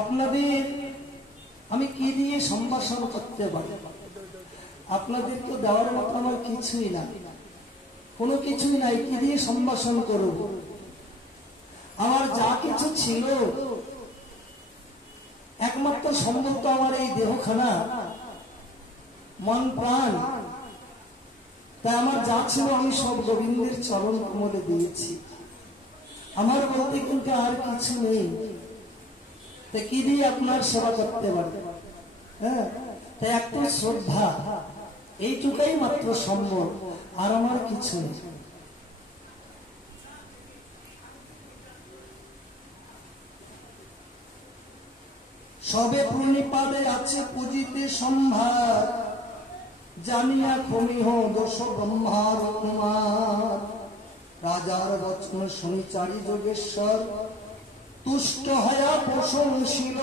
আপনাদের আমি কি দিয়ে সম্ভাষণ করতে পারি? আপনাদের তো দেওয়ার মতো আমার কিছুই না, কোনো কিছুই নাই। কি দিয়ে সম্ভাষণ করব? আমার যা কিছু ছিল একমাত্র সম্ভব তো আমার এই দেহখানা, মন প্রাণ। তাই আমার যা ছিল আমি সব গোবিন্দের চরণ কমলে দিয়েছি। আমার বলতে কিন্তু আর কিছু নেই। তা কি দিয়ে আপনার সেবা করতে পারবে? হ্যাঁ, তাই একটু শ্রদ্ধা, এইটুকাই মাত্র সম্ভব, আর আমার কিছু নেই। সবে প্রণিপাদে আছে পুজিতে সম্ভার, জানিয়া ক্ষমিহ দোষ ব্রহ্মার অনুমান। রাজার বচন শুনি চারি যোগেশ্বর, তুষ্ট হয়া প্রশংসিল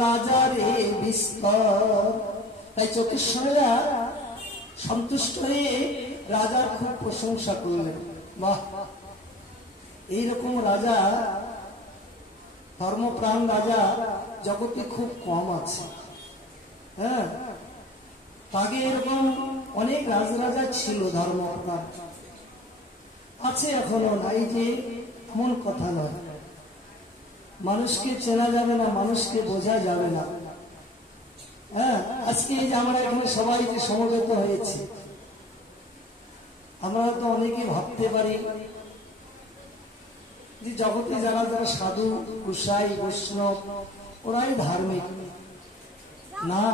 রাজারে বিস্তর। তাই যোগেশ্বরেরা সন্তুষ্ট হয়ে রাজার খুব প্রশংসা করলেন। বাহ, এইরকম রাজা, ধর্মপ্রাণ রাজা জগতে খুব কম আছে। হ্যাঁ, আগে এরকম অনেক রাজরাজা ছিল ধর্মপ্রাণ, আছে এখনো, নাই যে এমন কথা নয়। মানুষকে চেনা যাবে না, মানুষকে বোঝা যাবে না। হ্যাঁ, আজকে এই যে আমরা এখানে সবাই যে সমবেত হয়েছি, আমরা তো অনেকেই ভাবতে পারি যে জগতে যারা যারা সাধু, গোসাই, বৈষ্ণব, ওরাই ধার্মিক। না,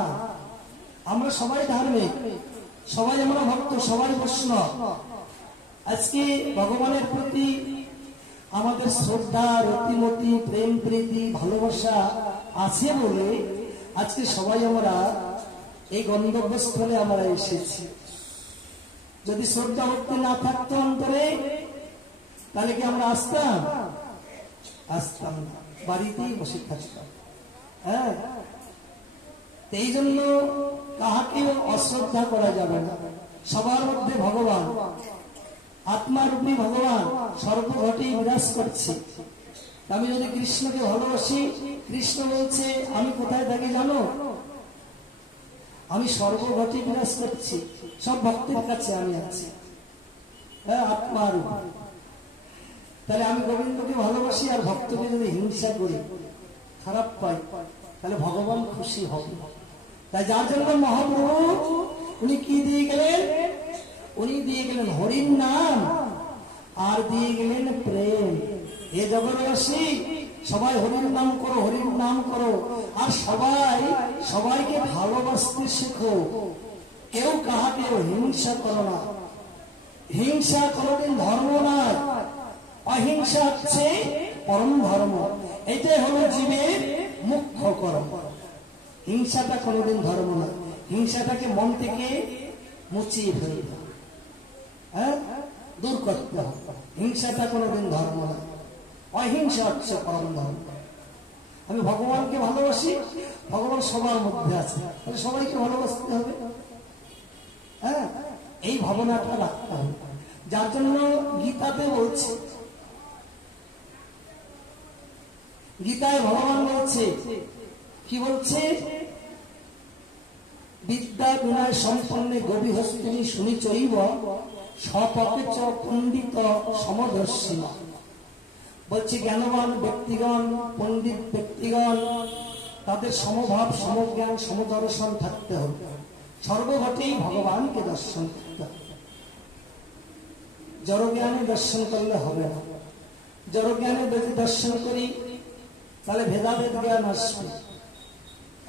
আমরা সবাই ধার্মিক, সবাই আমরা ভক্ত, সবাই বৈষ্ণব। আজকে ভগবানের প্রতি আমাদের শ্রদ্ধা, রতিমতি, প্রেম, প্রীতি, ভালোবাসা আছে বলে আজকে সবাই আমরা এই গন্তব্যস্থলে আমরা এসেছি। যদি শ্রদ্ধা ভক্তি না থাকতো অন্তরে, তাহলে কি আমরা আসতাম? আসতাম না, বাড়িতেই বসে থাকতাম। হ্যাঁ, এই জন্য কাহাকে অশ্রদ্ধা করা যাবে না। সবার মধ্যে ভগবান, আত্মারূপী ভগবান সর্বঘটেই বিরাজ করছে। আমি যদি কৃষ্ণকে ভালোবাসি, কৃষ্ণ বলছে আমি কোথায় থাকি জানো? আমি সর্বঘটে বিরাজ করছি, সব ভক্তের কাছে আমি আছি। হ্যাঁ, আত্মারূপ। তাহলে আমি গোবিন্দকে ভালোবাসি আর ভক্তকে যদি হিংসা করি, খারাপ পাই, তাহলে ভগবান খুশি হবে। তাই যার জন্য মহাপ্রভু উনি কি দিয়ে গেলেন? উনি দিয়ে গেলেন হরির নাম, আর দিয়ে গেলেন প্রেম। এ জগৎবাসী সবাই হরির নাম করো, হরির নাম করো, আর সবাই সবাইকে ভালোবাসতে শেখো। কেউ কাহাকেও হিংসা করো না। হিংসা কোনদিন ধর্ম নয়, অহিংসা হচ্ছে পরম ধর্ম। এটাই হলো জীবের মুখ্য কর্ম। হিংসাটা কোনদিন ধর্ম নয়, হিংসাটাকে মন থেকে মুছিয়ে ফেলবে, হ্যাঁ, দূর করতে হবে। হিংসাটা কোনদিন ধর্ম নয়, অহিংসা হচ্ছে পরম ধর্ম। আমি ভগবানকে ভালোবাসি, ভগবান সবার মধ্যে আছে, তাহলে সবাইকে ভালোবাসতে হবে। হ্যাঁ, এই ভাবনাটা রাখতে হবে। যার জন্য গীতাতে বলছে, গীতায় ভগবান বলছে, কি বলছে? বিদ্যা গুণায় সম্পন্নে গভীর হস্তিনী শুনি চৈব স্বপকে চ পণ্ডিত সমদর্শী। বলছে জ্ঞানবান ব্যক্তিগণ, পণ্ডিত ব্যক্তিগণ, তাদের সমভাব, সমজ্ঞান, সমদর্শন থাকতে হবে। সর্বঘটেই ভগবানকে দর্শন করতে হবে। জড়জ্ঞানে দর্শন করলে হবে না। জড়জ্ঞানে যদি দর্শন করি তাহলে ভেদাভেদ জ্ঞান আসবে।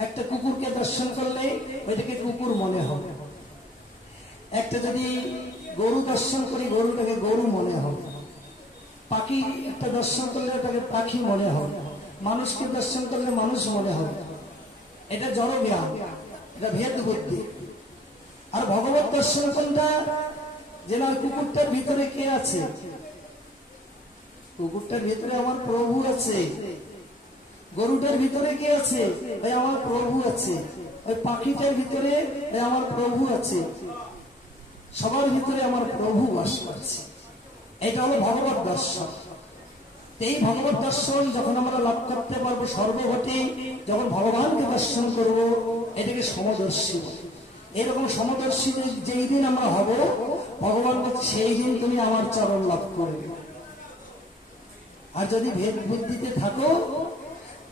একটা কুকুরকে দর্শন করলে ওইটাকে কুকুর মনে হবে। একটা যদি গরু দর্শন করি, গরুটাকে গরু মনে হবে। পাখি একটা দর্শন করলে ওটাকে পাখি মনে হবে। মানুষকে দর্শন করলে মানুষ মনে হবে। এটা জড় জ্ঞান, এটা ভেদ বুদ্ধি। আর ভগবত দর্শন কোনটা? যে না, কুকুরটার ভিতরে কে আছে? কুকুরটার ভিতরে আমার প্রভু আছে। গরুটার ভিতরে কে আছে? ভাই আমার প্রভু আছে। ওই পাখিটার ভিতরে আমার প্রভু আছে। সবার ভিতরে আমার প্রভু বাস করছে। এটা হলো ভগবত দর্শন। এই ভগবত দর্শন যখন আমরা লাভ করতে পারবো সর্বঘটে, যখন ভগবানকে দর্শন করব, এটাকে সমদর্শী। এরকম সমদর্শী যেই দিন আমরা হব, ভগবান বলছে সেই দিন তুমি আমার চরণ লাভ করবে। আর যদি ভেদ বুদ্ধিতে থাকো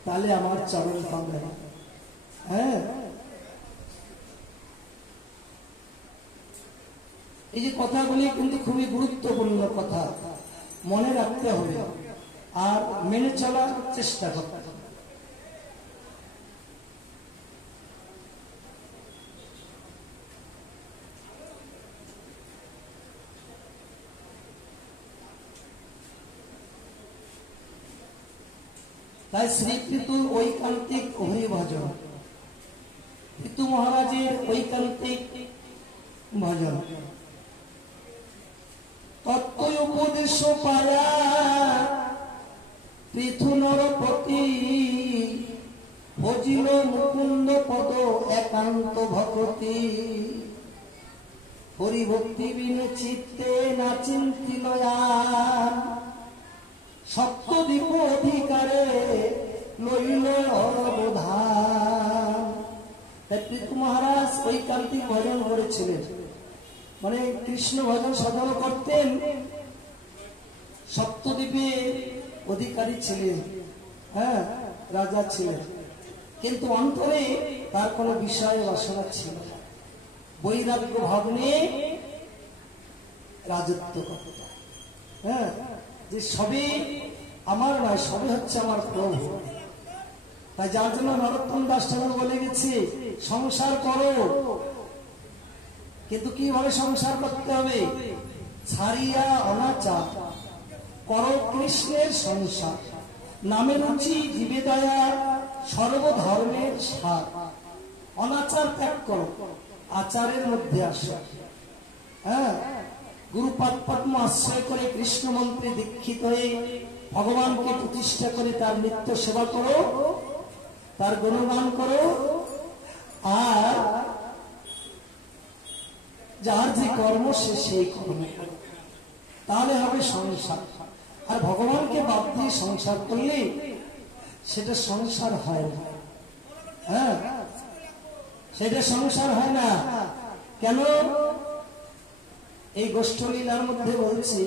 তাহলে আমার চরণ পাবে না। হ্যাঁ, এই যে কথাগুলি কিন্তু খুবই গুরুত্বপূর্ণ কথা, মনে রাখতে হবে আর মেনে চলার চেষ্টা করতে হবে। তাই শ্রী পিতুর ঐকান্তিক হরিভজন, পিতু মহারাজের ঐকান্তিক ভজন, তত্ত্ব উপদেশ পায়া পৃথু নরপতি, ভজিল মুকুন্দ পদ একান্ত ভকতি, হরিভক্তি বিনে চিত্তে না চিন্তিল আর, সপ্তদ্বীপ অধিকারে লইল অবধান। পৃথু মহারাজ ঐকান্তিক ভজন করেছিলেন, মানে কৃষ্ণ ভজন সাধন করতেন, সপ্তদ্বীপে অধিকারী ছিলেন, হ্যাঁ রাজা ছিলেন, কিন্তু অন্তরে তার কোনো বিষয় বাসনা ছিল না, বৈরাগ্য ভাব নিয়ে রাজত্ব করত। হ্যাঁ, যে সবই আমার নয়, সবই হচ্ছে আমার প্রভু। তাই যার জন্য নরোত্তম দাস ঠাকুর বলে গেছে সংসার করো, কিন্তু কিভাবে সংসার করতে হবে? ছাড়িয়া অনাচার করো কৃষ্ণের সংসার, নামে রুচি জীবে দয়া সর্বধর্মের সার। অনাচার ত্যাগ করো, আচারের মধ্যে আসো। হ্যাঁ, গুরুপাদ পদ্ম আশ্রয় করে কৃষ্ণ মন্ত্রে দীক্ষিত হয়ে ভগবানকে প্রতিষ্ঠা করে তার নিত্য সেবা করো, তার গুণগান করো, আর যার যে কর্ম সে সেই কর্ম করো, তাহলে হবে সংসার। আর ভগবানকে বাদ দিয়ে সংসার করলে সেটা সংসার হয় না। হ্যাঁ, সেটা সংসার হয় না। কেন? এই গোষ্ঠ লীলার মধ্যে বলছি,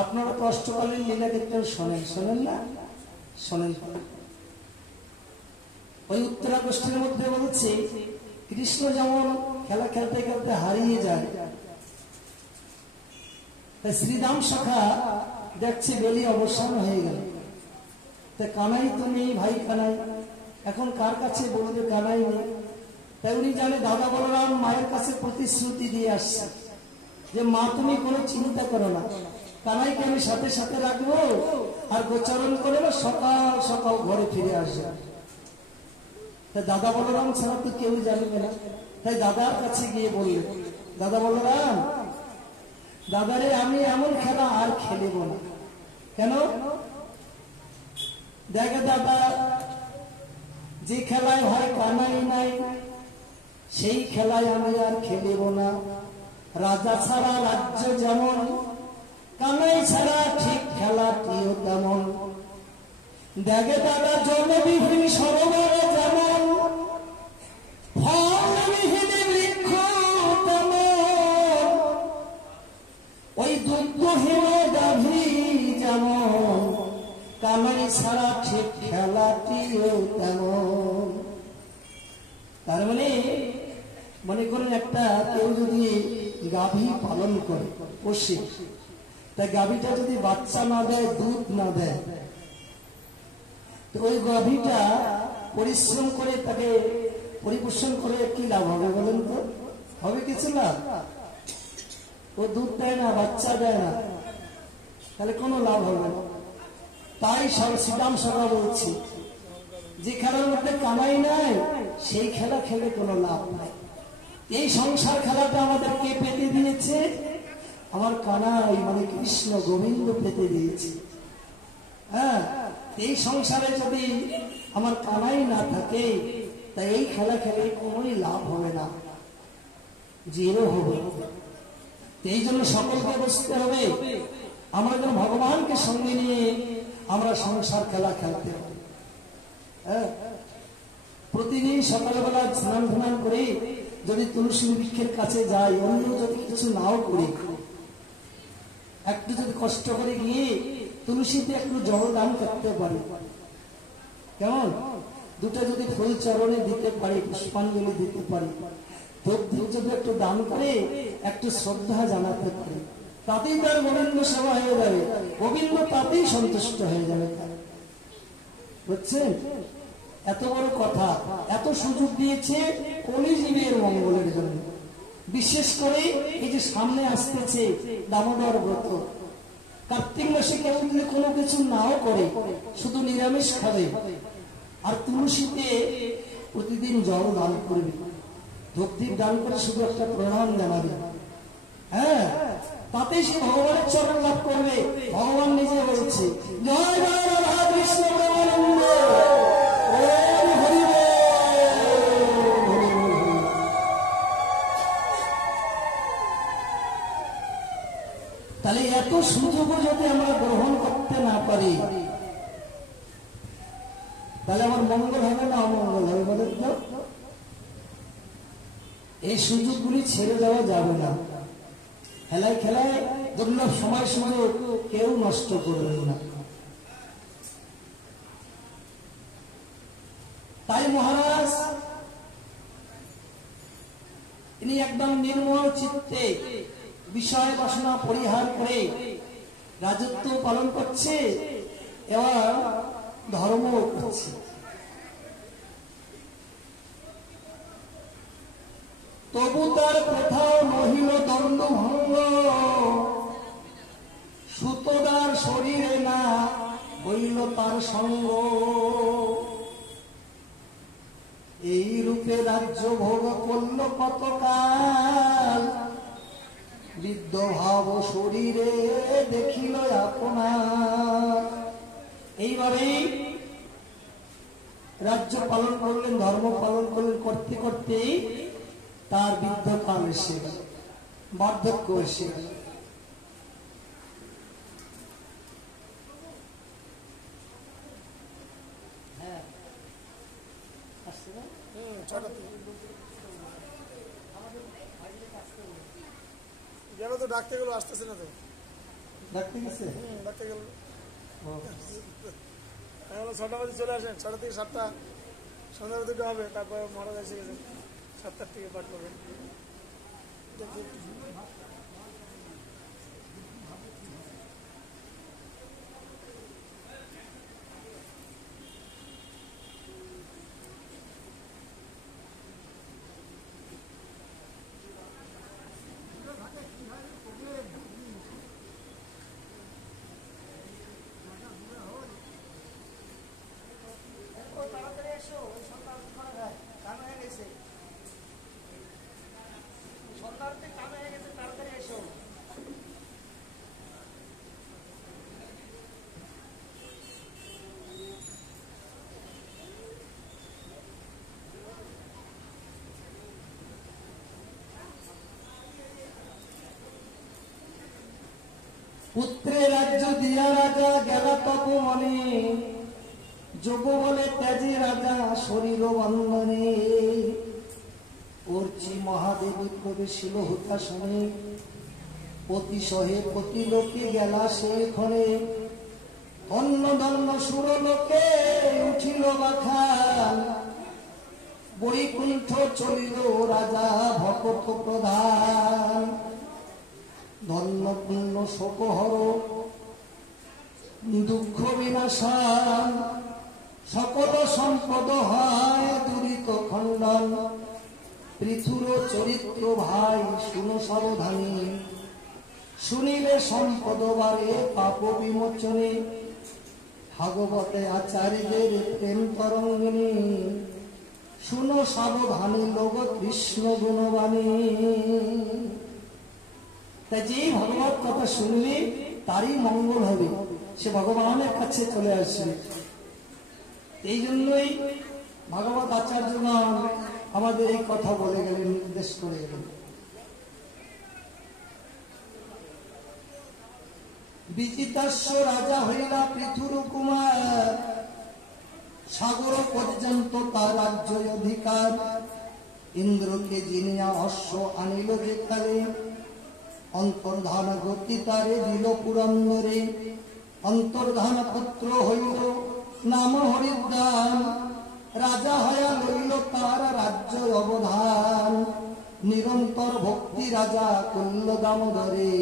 আপনারা তো অষ্টকালীন লীলা কীর্তন শোনেন, শোনেন না? শোনেন। ওই উত্তরা গোষ্ঠীর মধ্যে বলছি, কৃষ্ণ যেমন খেলা খেলতে খেলতে হারিয়ে যায়, শ্রীরাম সখা দেখছে বেলি অবসান হয়ে গেল, তা কানাই তো নেই, ভাই কানাই, এখন কার কাছে বলবে কানাই নেই? তাই উনি জানে দাদা বলরাম মায়ের কাছে প্রতিশ্রুতি দিয়ে আসছে যে মা তুমি কোনো চিন্তা করো না, কানাইকে আমি সাথে সাথে রাখবো, আর গোচারণ করে না সকাল সকাল ঘরে ফিরে আসবে। তাই দাদা বলরাম ছাড়া তো কেউ জানবে না। তাই দাদার কাছে গিয়ে বলল, দাদা বলরাম, দাদারে আমি এমন খেলা আর খেলব না। কেন? দেখে দাদা, যে খেলায় হয় কানাই নাই, সেই খেলায় আমি আর খেলব না। রাজা ছাড়া রাজ্য যেমন, কানাই ছাড়া ঠিক খেলাটিও তেমন। দেখে দাদা, জলবিহীন সরোবরে যেমন, ফলবিহীন বৃক্ষ তেমন, ওই দুগ্ধহীন গাভী যেমন, কানাই ছাড়া ঠিক খেলাটিও তেমন। তার মানে মনে করেন একটা কেউ যদি গাভী পালন করে, পোষে, তা গাভীটা যদি বাচ্চা না দেয়, দুধ না দেয়, তো ওই গাভীটা পরিশ্রম করে তাকে পরিপোষণ করে কি লাভ হবে বলেন তো? হবে কিছু লাভ? ও দুধ দেয় না, বাচ্চা দেয় না, তাহলে কোনো লাভ হবে না। তাই শ্রীরাম সভা বলছি, যে খেলার মধ্যে কামাই নাই সেই খেলা খেলে কোনো লাভ নাই। এই সংসার খেলাটা আমাদেরকে পেতে দিয়েছে আমার কানাই, মানে কৃষ্ণ গোবিন্দ পেতে দিয়েছে। হ্যাঁ, এই সংসারে যদি আমার কানাই না থাকে, তাই এই খেলা খেলে কোনোই লাভ হবে না, জিরো হবে। এই জন্য সকলকে বুঝতে হবে, আমরা যেন ভগবানকে সঙ্গে নিয়ে আমরা সংসার খেলা খেলতে পারি। হ্যাঁ, প্রতিদিন সকালবেলা স্নান ধান করে যদি তুলসী বৃক্ষের কাছে যাই, অন্য যদি কিছু নাও করি, একটু যদি কষ্ট করে গিয়ে তুলসীতে একটু জল দান করতে পারি, কেমন? দুটো যদি ফুল চরণে দিতে পারি, পুষ্পাঞ্জলি দিতে পারি, যদি একটু দান করে একটু শ্রদ্ধা জানাতে পারি, তাতেই তার গোবিন্দ সেবা হয়ে যাবে, গোবিন্দ তাতেই সন্তুষ্ট হয়ে যাবে। বুঝছেন? এত বড় কথা, এত সুযোগ দিয়েছে কলিজীবের মঙ্গলের জন্য। বিশেষ করে এই যে সামনে আসতেছে দামোদর ব্রত, কার্তিক মাসে কেউ যদি কোনো কিছু নাও করে, শুধু নিরামিষ খাবে আর তুলসীতে প্রতিদিন জল দান করবে, ধূপদীপ দান করে শুধু একটা প্রণাম জানাবে, হ্যাঁ, তাতেই সে ভগবানের চরণ লাভ করবে। ভগবান নিজে বলছে, জয় জয় রাধা কৃষ্ণ প্রেমানন্দ, ওম হরি বল। তাহলে এত সুযোগও যদি আমরা গ্রহণ করতে না পারি, তাহলে আমার মঙ্গল হবে না অমঙ্গল হবে? বলেন তো। এই সুযোগগুলি ছেড়ে দেওয়া যাবে না। খেলায় খেলায় দুর্লভ সময় সুযোগ কেউ নষ্ট করবেন না। তাই মহারাজ তিনি একদম নির্মল চিত্তে বিষয় বাসনা পরিহার করে রাজত্ব পালন করছে, এবার ধর্ম করছে। তবু তার কোথাও নহিল দণ্ড ভঙ্গ, সুতোদার শরীরে না হইল তার সঙ্গ। এই রূপে রাজ্য ভোগ করল কতকাল, বৃদ্ধ ভাব শরীরে দেখিল আপনার। এইভাবেই রাজ্য পালন করলেন, ধর্ম পালন করলেন, করতে করতে তার বৃদ্ধকাল এসে গেল, বার্ধক্য এসে গেল। গেল তো ডাকতে গেল, আসতেছে না তো। ডাকতে গেছে? ডাকতে গেল 6টা বাজে চলে আসেন, 6টা থেকে 7টা সন্ধ্যা দুটো হবে, তারপর মহারাজ এসে গেছেন 7টার থেকে পাঠ করবেন। পুত্রের রাজ্য দিয়া রাজা গেল তপ মনে, যোগ বলে ত্যাজি রাজা শরীর বন্ধনে। অর্চি মহাদেবী প্রবেশিল হুতাসনে, পতি সহে পতি লোকে গেলা সে ঘরে। অন্য দন্য সুর লোকে উঠিল বাখান, বৈকুণ্ঠ চলিল রাজা ভকত প্রধান। ধন্য পূর্ণ শোকহর দুঃখ বিনাশান, সকল সম্পদ হয় দুরিত খণ্ডন। পৃথুর চরিত্র ভাই শুনো সাবধানী, শুনিলে সম্পদ বারে পাপ বিমোচনে। ভাগবতে আচার্যের প্রেম তরঙ্গিনী, শুনো সাবধানী লোক কৃষ্ণ গুণবাণী। তাই যেই ভগবত কথা শুনবে তারই মঙ্গল হবে, সে ভগবানের কাছে চলে আসবে। এই জন্যই ভগবত আচার্যগণ আমাদের এই কথা বলে গেলেন, নির্দেশ করে গেলেন। বিজিতাস্য রাজা হইলা পৃথুর কুমার, সাগর পর্যন্ত তার রাজ্য অধিকার। ইন্দ্রকে জিনিয়া অশ্ব আনিল যেকালে, অন্তর্ধান গতি তারে দিল পুরন্দরে। অন্তর্ধান পুত্র হইল নাম হরিদ্রান, রাজা হয়া লইল তার রাজ্য অবধান। নিরন্তর ভক্তি রাজা করল দামোদরে,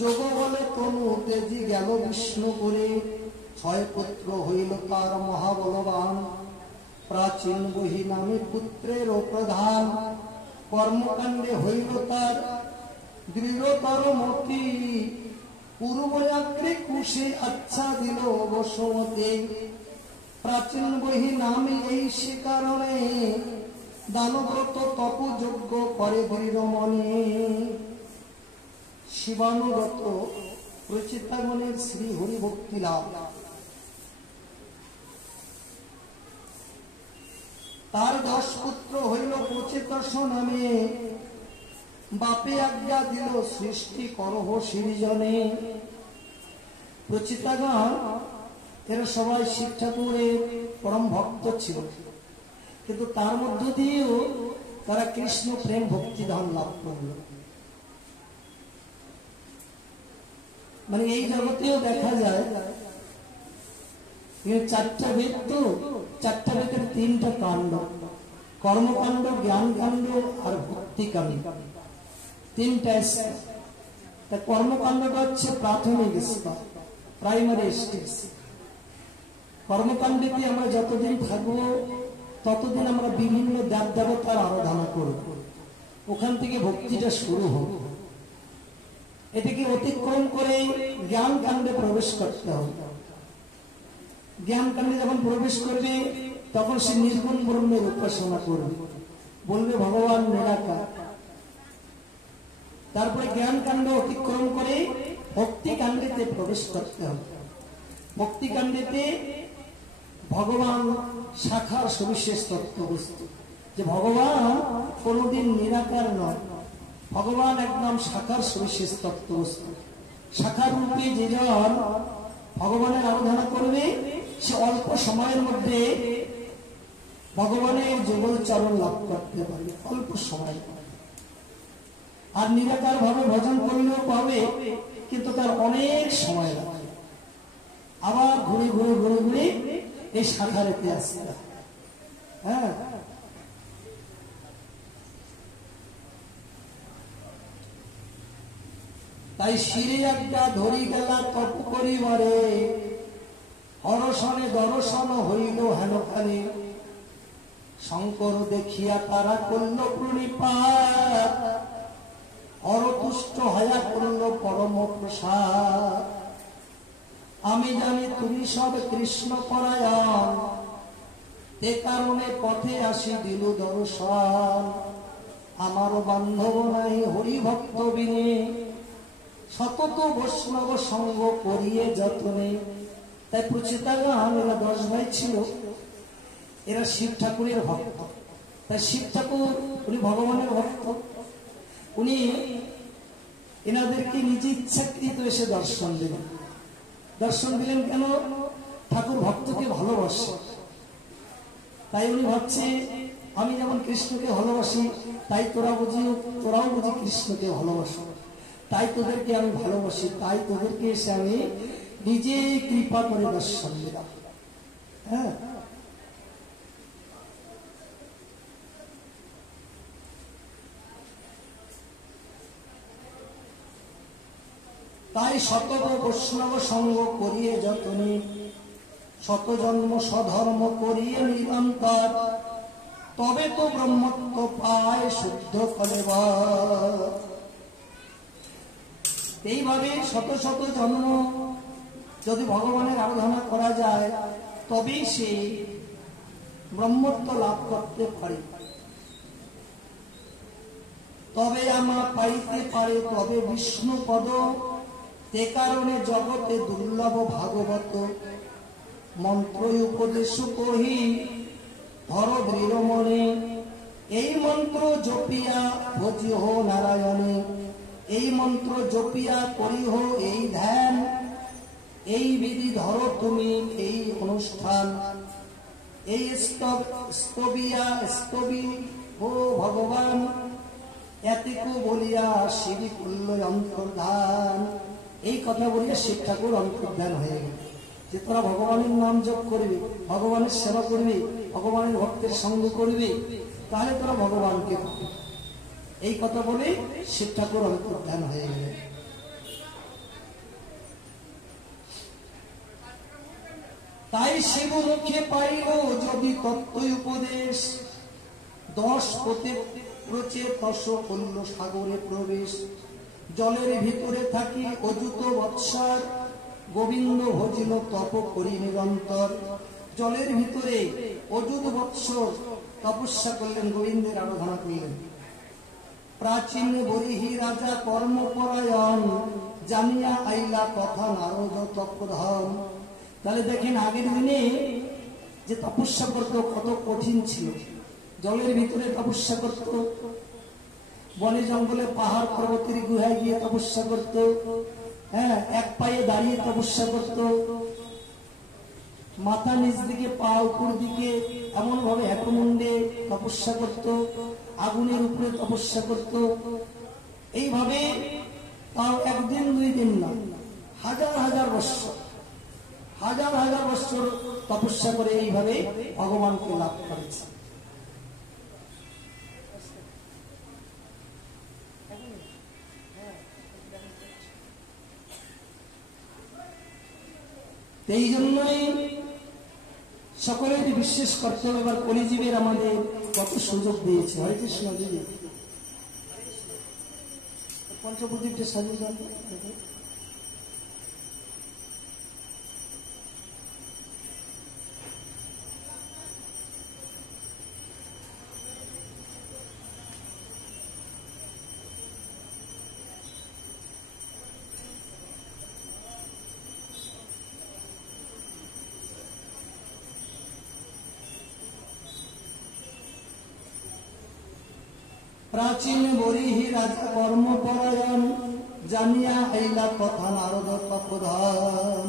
যোগ বলে তনু তেজি গেল বিষ্ণু করে। ছয় পুত্র হইল তার মহাবলবান, প্রাচীন বহি নামে পুত্রের প্রধান। কর্মকাণ্ডে হইল তার দৃঢ়তর মতি, পূর্বযাত্রী কুশে আচ্ছা দিল বসুমতে। প্রাচীন বহি নামে এই সে কারণে, দানব্রত তপযোগ্য করে দৃঢ় মনে। শিবানুগত প্রচিতাগণের শ্রী হরি ভক্তি লাভ। তার 10 পুত্র হইল প্রচিতস নামে, বাপে আজ্ঞা দিল সৃষ্টি করহ সৃজনে। প্রচিতাগণ এরা সবাই শিব ঠাকুরের পরম ভক্ত ছিল, কিন্তু তার মধ্য দিয়েও তারা কৃষ্ণ প্রেম ভক্তি ধাম লাভ করল। মানে এই জগতেও দেখা যায় 4টা বেদ, তো 4টা বেদের 3টা কাণ্ড, কর্মকাণ্ড, জ্ঞান কাণ্ড আর ভক্তি কাণ্ড, 3টা স্টেজ। তা কর্মকাণ্ডটা হচ্ছে প্রাথমিক স্তর, প্রাইমারি স্টেজ। কর্মকাণ্ডেতে আমরা যতদিন থাকবো ততদিন আমরা বিভিন্ন দেব দেবতার আরাধনা করব, ওখান থেকে ভক্তিটা শুরু হবে। এটাকে অতিক্রম করে জ্ঞান কাণ্ডে প্রবেশ করতে হবে। জ্ঞান কাণ্ডে যখন প্রবেশ করবে তখন সে নির্গুণ ব্রহ্মের উপাসনা করবে, বলবে ভগবান নিরাকার। তারপরে জ্ঞান কাণ্ড অতিক্রম করে ভক্তি কাণ্ডেতে প্রবেশ করতে হবে। ভক্তি কাণ্ডেতে ভগবান শাখার সবিশেষ তত্ত্ব বস্তু, যে ভগবান কোনদিন নিরাকার নয়, ভগবান একদম শাখার সবিশেষ তত্ত্ব বস্তু। শাখার রূপে যে জন ভগবানের আরাধনা করবে সে অল্প সময়ের মধ্যে ভগবানের যুগল চরণ লাভ করতে পারবে, অল্প সময়। আর নিরাকার ভাবে ভজন করলেও পাবে, কিন্তু তার অনেক সময় লাগে। আবার ঘুরে ঘুরে ঘুরে ঘুরে এই শাখারেতে আসতে হয়। হ্যাঁ, তাই শিরে একটা ধরি গেলা তপ করিবারে, হরসনে দর্শন হইল হেনখানে। শঙ্কর দেখিয়া তারা করল প্রণিপাত, হরতুষ্ট হয়া করল পরম প্রসাদ। আমি জানি তুমি সব কৃষ্ণ পরায়ণ, এ কারণে পথে আসি দিল দর্শন। আমার বান্ধব নাই হরি ভক্ত বিনে, সতত বৈষ্ণব সঙ্গ করিয়ে যতনে। তাই প্রচিতাগণ এরা 10 ভাই ছিল, এরা শিব ঠাকুরের ভক্ত। তাই শিব ঠাকুর উনি ভগবানের ভক্ত, উনি এনাদেরকে নিজে ইচ্ছাকৃত এসে দর্শন দিলেন। দর্শন দিলেন কেন? ঠাকুর ভক্তকে ভালোবাসে। তাই উনি ভাবছে আমি যেমন কৃষ্ণকে ভালোবাসি, তাই তোরাও বুঝি কৃষ্ণকে ভালোবাসো, তাই তোদেরকে আমি ভালোবাসি, তাই তোদেরকে এসে আমি নিজে কৃপা করে দর্শন দিলাম। হ্যাঁ, তাই শত বৈষ্ণব সঙ্গ করিয়ে যতনে, শত জন্ম স্বধর্ম করিয়ে নিরন্তর, তবে তো ব্রহ্মত্ব পায় শুদ্ধ কলেবর। এইভাবে শত শত জন্ম যদি ভগবানের আরাধনা করা যায় তবেই সে ব্রহ্মত্ব লাভ করতে পারে। তবে আমা পাইতে পারে তবে বিষ্ণু পদ, তে কারণে জগতে দুর্লভ ভাগবত। মন্ত্র উপদেশ কহি ধর দৃঢ় মনে, এই মন্ত্র জপিয়া ভজিহ নারায়ণে। এই মন্ত্র জপিয়া করিহ এই ধ্যান, এই বিধি ধরো তুমি এই অনুষ্ঠান, এই স্তবী ও ভগবান, এতিকু বলিয়া শিবি করল অন্তর্ধান। এই কথা বলিয়া শিব ঠাকুর অন্তর্ধান হয়ে গেল যে তোরা ভগবানের নাম জপ করবি, ভগবানের সেবা করবি, ভগবানের ভক্তের সঙ্গ করবি, তাহলে তোরা ভগবানকে পাবি। এই কথা বলে শিব ঠাকুর অন্তর্ধান হয়ে গেলেন। তাই শিব মুখে পাইল যদি তত্ত্ব উপদেশ, 10 প্রচে তস করল সাগরে প্রবেশ। জলের ভিতরে থাকি অযুত বৎসর, গোবিন্দ ভজিল তপ করি নিরন্তর। জলের ভিতরে অযুত বৎসর তপস্যা করলেন, গোবিন্দের আরাধনা করলেন। প্রাচীন বরিহি রাজা কর্মপরায়ণ, জানিয়া আইলা কথা নারদ তপধন। তাহলে দেখেন আগের দিনে যে তপস্যা করত কত কঠিন ছিল। জলের ভিতরে তপস্যা করত, বনে জঙ্গলে পাহাড় পর্বতের গুহায় গিয়ে তপস্যা করত, হ্যাঁ, এক পায়ে দাঁড়িয়ে তপস্যা করত, মাথা নিচ দিকে পা উপর দিকে এমন ভাবে একমুন্ডে তপস্যা করত, আগুনের উপরে তপস্যা করত। এইভাবে তাও একদিন 2 দিন না, হাজার হাজার বৎসর, হাজার হাজার বৎসর তপস্যা করে এইভাবে ভগবানকে লাভ করেছে। এই জন্যই সকলের বিশ্বাস করতে হবে। এবার কলিজীবের আমাদের কত সুযোগ দিয়েছে। হরে কৃষ্ণ। দিদি পঞ্চপ্রদীপটা সাজিয়ে যান। প্রাচীন বরিহি রাজা কর্মপরায়ণ, জানিয়া আইলা কথা নারদ তপধন।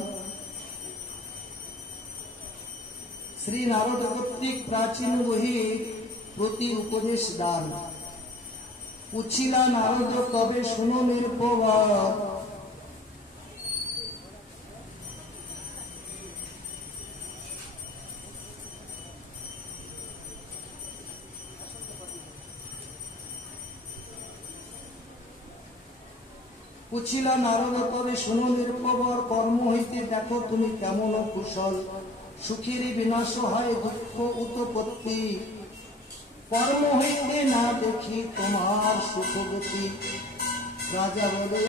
শ্রী নারদ কর্তৃক প্রাচীন বহির প্রতি উপদেশ দান। পুছিলা নারদ তবে শুনো নির্ভর, পুছিলা নারদ তবে শুনো নির্ভর, কর্ম হইতে দেখো তুমি কেমন কুশল। সুখের বিনাশ হয় দুঃখ উৎপত্তি, কর্ম হইতে না দেখি তোমার সুখগতি। রাজা বলে